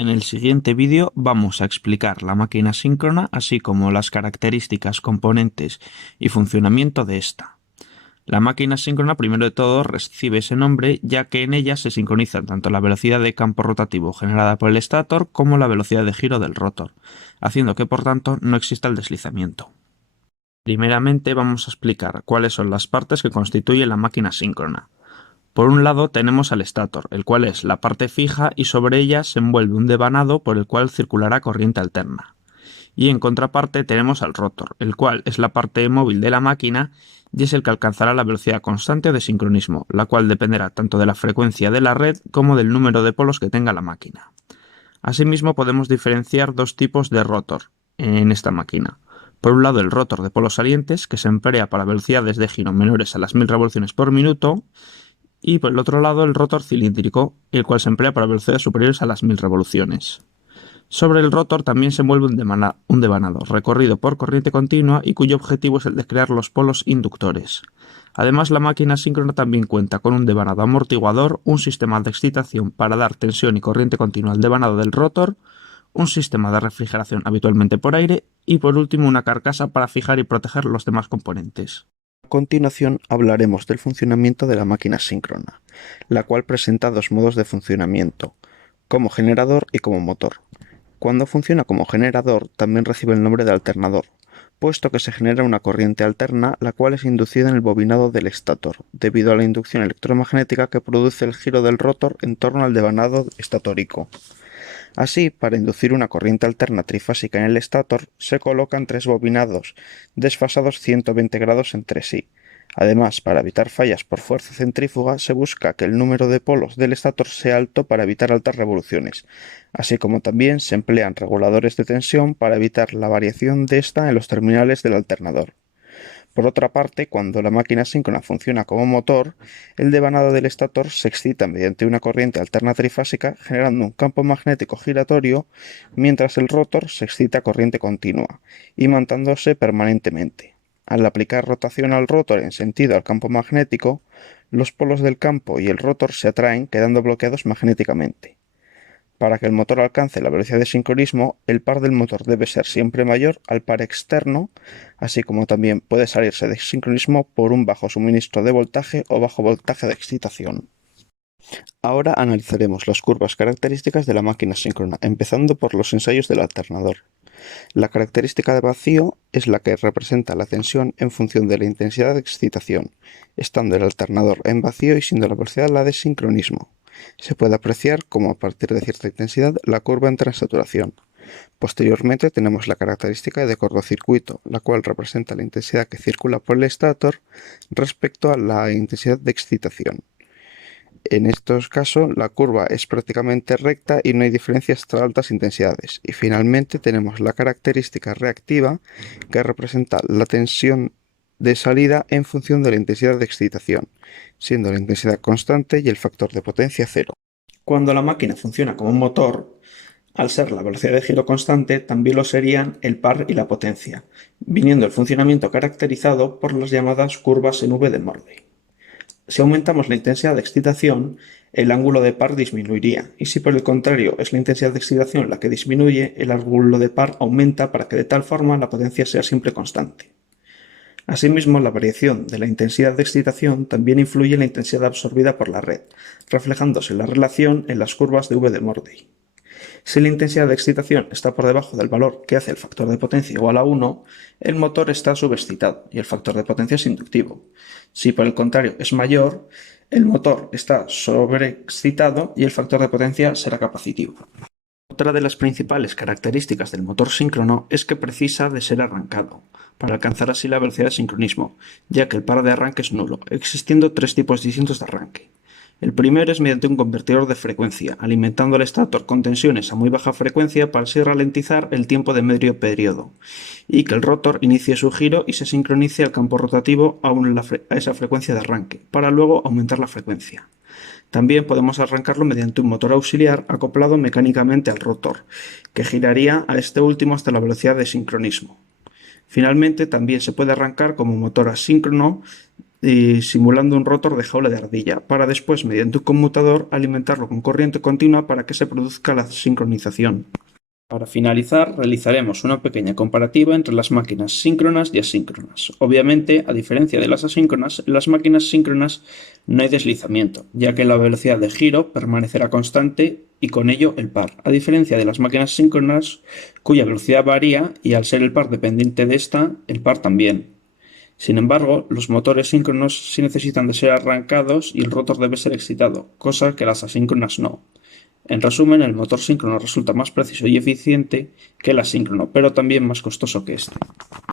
En el siguiente vídeo vamos a explicar la máquina síncrona, así como las características, componentes y funcionamiento de esta. La máquina síncrona, primero de todo, recibe ese nombre ya que en ella se sincronizan tanto la velocidad de campo rotativo generada por el estator como la velocidad de giro del rotor, haciendo que por tanto no exista el deslizamiento. Primeramente vamos a explicar cuáles son las partes que constituyen la máquina síncrona. Por un lado tenemos al estator, el cual es la parte fija y sobre ella se envuelve un devanado por el cual circulará corriente alterna. Y en contraparte tenemos al rotor, el cual es la parte móvil de la máquina y es el que alcanzará la velocidad constante o de sincronismo, la cual dependerá tanto de la frecuencia de la red como del número de polos que tenga la máquina. Asimismo podemos diferenciar dos tipos de rotor en esta máquina. Por un lado el rotor de polos salientes, que se emplea para velocidades de giro menores a las 1000 revoluciones por minuto, y por el otro lado el rotor cilíndrico, el cual se emplea para velocidades superiores a las 1000 revoluciones. Sobre el rotor también se mueve un devanado, recorrido por corriente continua y cuyo objetivo es el de crear los polos inductores. Además, la máquina síncrona también cuenta con un devanado amortiguador, un sistema de excitación para dar tensión y corriente continua al devanado del rotor, un sistema de refrigeración habitualmente por aire y por último una carcasa para fijar y proteger los demás componentes. A continuación hablaremos del funcionamiento de la máquina síncrona, la cual presenta dos modos de funcionamiento, como generador y como motor. Cuando funciona como generador también recibe el nombre de alternador, puesto que se genera una corriente alterna la cual es inducida en el bobinado del estator, debido a la inducción electromagnética que produce el giro del rotor en torno al devanado estatórico. Así, para inducir una corriente alterna trifásica en el estator, se colocan tres bobinados desfasados 120 grados entre sí. Además, para evitar fallas por fuerza centrífuga, se busca que el número de polos del estator sea alto para evitar altas revoluciones, así como también se emplean reguladores de tensión para evitar la variación de esta en los terminales del alternador. Por otra parte, cuando la máquina síncrona funciona como motor, el devanado del estator se excita mediante una corriente alterna trifásica generando un campo magnético giratorio, mientras el rotor se excita a corriente continua, imantándose permanentemente. Al aplicar rotación al rotor en sentido al campo magnético, los polos del campo y el rotor se atraen quedando bloqueados magnéticamente. Para que el motor alcance la velocidad de sincronismo, el par del motor debe ser siempre mayor al par externo, así como también puede salirse de sincronismo por un bajo suministro de voltaje o bajo voltaje de excitación. Ahora analizaremos las curvas características de la máquina síncrona, empezando por los ensayos del alternador. La característica de vacío es la que representa la tensión en función de la intensidad de excitación, estando el alternador en vacío y siendo la velocidad la de sincronismo. Se puede apreciar como a partir de cierta intensidad la curva entra en saturación. Posteriormente tenemos la característica de cortocircuito, la cual representa la intensidad que circula por el estator respecto a la intensidad de excitación. En estos casos la curva es prácticamente recta y no hay diferencias entre altas intensidades. Y finalmente tenemos la característica reactiva que representa la tensión de salida en función de la intensidad de excitación, siendo la intensidad constante y el factor de potencia cero. Cuando la máquina funciona como un motor, al ser la velocidad de giro constante, también lo serían el par y la potencia, viniendo el funcionamiento caracterizado por las llamadas curvas en V de Morley. Si aumentamos la intensidad de excitación, el ángulo de par disminuiría, y si por el contrario es la intensidad de excitación la que disminuye, el ángulo de par aumenta para que de tal forma la potencia sea siempre constante. Asimismo, la variación de la intensidad de excitación también influye en la intensidad absorbida por la red, reflejándose la relación en las curvas de V de Morley. Si la intensidad de excitación está por debajo del valor que hace el factor de potencia igual a 1, el motor está subexcitado y el factor de potencia es inductivo. Si por el contrario es mayor, el motor está sobreexcitado y el factor de potencia será capacitivo. Otra de las principales características del motor síncrono es que precisa de ser arrancado, para alcanzar así la velocidad de sincronismo, ya que el par de arranque es nulo, existiendo tres tipos distintos de arranque. El primero es mediante un convertidor de frecuencia, alimentando el estator con tensiones a muy baja frecuencia para así ralentizar el tiempo de medio periodo, y que el rotor inicie su giro y se sincronice al campo rotativo a esa frecuencia de arranque, para luego aumentar la frecuencia. También podemos arrancarlo mediante un motor auxiliar acoplado mecánicamente al rotor, que giraría a este último hasta la velocidad de sincronismo. Finalmente, también se puede arrancar como motor asíncrono simulando un rotor de jaula de ardilla, para después, mediante un conmutador, alimentarlo con corriente continua para que se produzca la sincronización. Para finalizar, realizaremos una pequeña comparativa entre las máquinas síncronas y asíncronas. Obviamente, a diferencia de las asíncronas, en las máquinas síncronas no hay deslizamiento, ya que la velocidad de giro permanecerá constante y con ello el par, a diferencia de las máquinas síncronas cuya velocidad varía y al ser el par dependiente de esta, el par también. Sin embargo, los motores síncronos sí necesitan de ser arrancados y el rotor debe ser excitado, cosa que las asíncronas no. En resumen, el motor síncrono resulta más preciso y eficiente que el asíncrono, pero también más costoso que este.